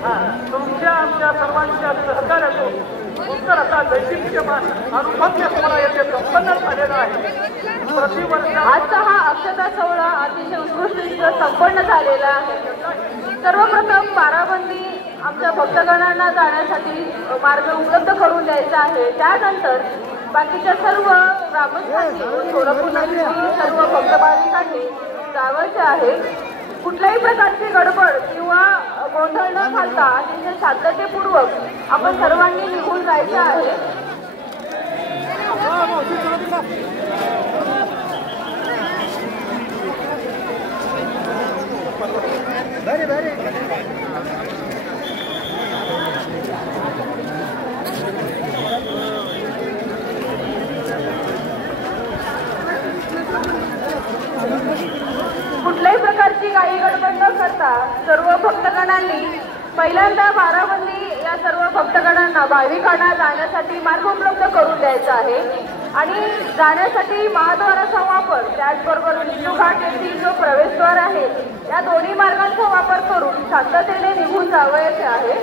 तुमच्या आमच्या सर्वांच्या सहकार्यातून सुंदर असा दैशिष्ट्यमान अनुभव्य सोहळा येथे संपन्न झालेला आहे। प्रतिवर्ष आजचा हा अक्षता सोहळा अतिशय उत्कृष्टरित्या संपन्न झालेला आहे। सर्वप्रथम बाराबंदी आमच्या भक्तगणांना जाण्यासाठी मार्ग उपलब्ध करून द्यायचा आहे। त्यानंतर बाकीच्या सर्व ग्रामस्थांनी सोलापूर सर्व भक्तभाविकांनी जावयाचे आहे। कुठल्याही प्रकारची गडबड किंवा गोंधळ न घालता अतिशय शांततेपूर्वक आपण सर्वांनी निघून जायचे आहे। कुठल्याही प्रकारची काही गडबड न करता सर्व भक्तगणांनी पहिल्यांदा बाराबंदी या सर्व भक्तगणांना भाविकांना जाण्यासाठी मार्ग उपलब्ध करून द्यायचा आहे आणि जाण्यासाठी महाद्वाराचा वापर त्याचबरोबर विष्णुघाट येथील जो प्रवेशद्वार आहे या दोन्ही मार्गांचा वापर करून शांततेने निघून जावयाचे आहे।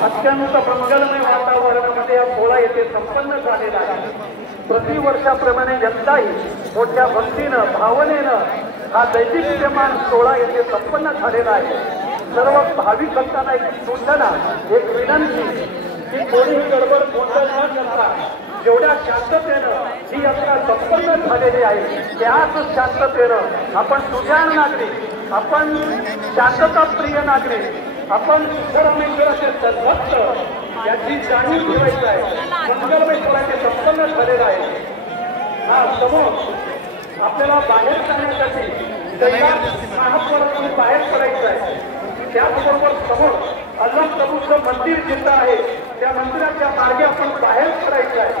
अत्यंत मंगलमय वातावरणामध्ये हा सोहळा येथे संपन्न झालेला आहे। प्रतिवर्षाप्रमाणे यंदाही मोठ्या भक्तीनं भावनेनं हा दैशिष्ट्यमान सोहळा येथे संपन्न झालेला आहे। सर्व भाविक भक्तांना एक सूचना, एक विनंती की कोणीही गडबड गोंधळ न करता जेवढ्या शांततेनं ही यात्रा संपन्न झालेली आहे त्याच शांततेनं आपण सुजाण नागरिक, आपण शांतताप्रिय नागरिक, आपण परमेश्वराचे सर्वत्र याची जाणीव ठेवायची आहे। मंगलमय सोहळ्याचे संपन्न झालेला आहे। हा समोर आपल्याला बाहेर जाण्यासाठी महापौरातून बाहेर पडायचं आहे। त्याचबरोबर समोर अल्लाह प्रभूचं मंदिर जिथं आहे त्या मंदिराच्या मार्गे आपण बाहेर पडायचं आहे।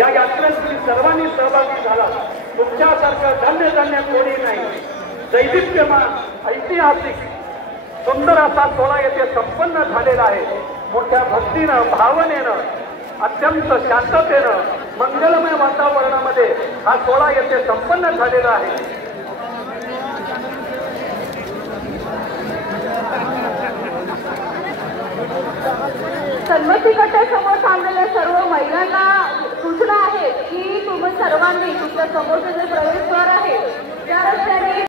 या यात्रेत तुम्ही सर्वांनी सहभागी झाला। तुमच्यासारखं धन्य कोणी नाही। दैदिप्यमान ऐतिहासिक सुंदर असा सोहळा येथे संपन्न झालेला आहे। मोठ्या भक्तीनं भावनेनं अत्यंत शांततेनं मंगलमय वातावरणामध्ये हा सोहळा येथे संपन्न झालेला आहे। सन्मती गटासमोर थांबलेल्या सर्व महिलांना सूचना आहे की तुम्ही सर्वांनी तुमच्या समोरचे जे प्रवेशद्वार आहे त्या रस्त्याने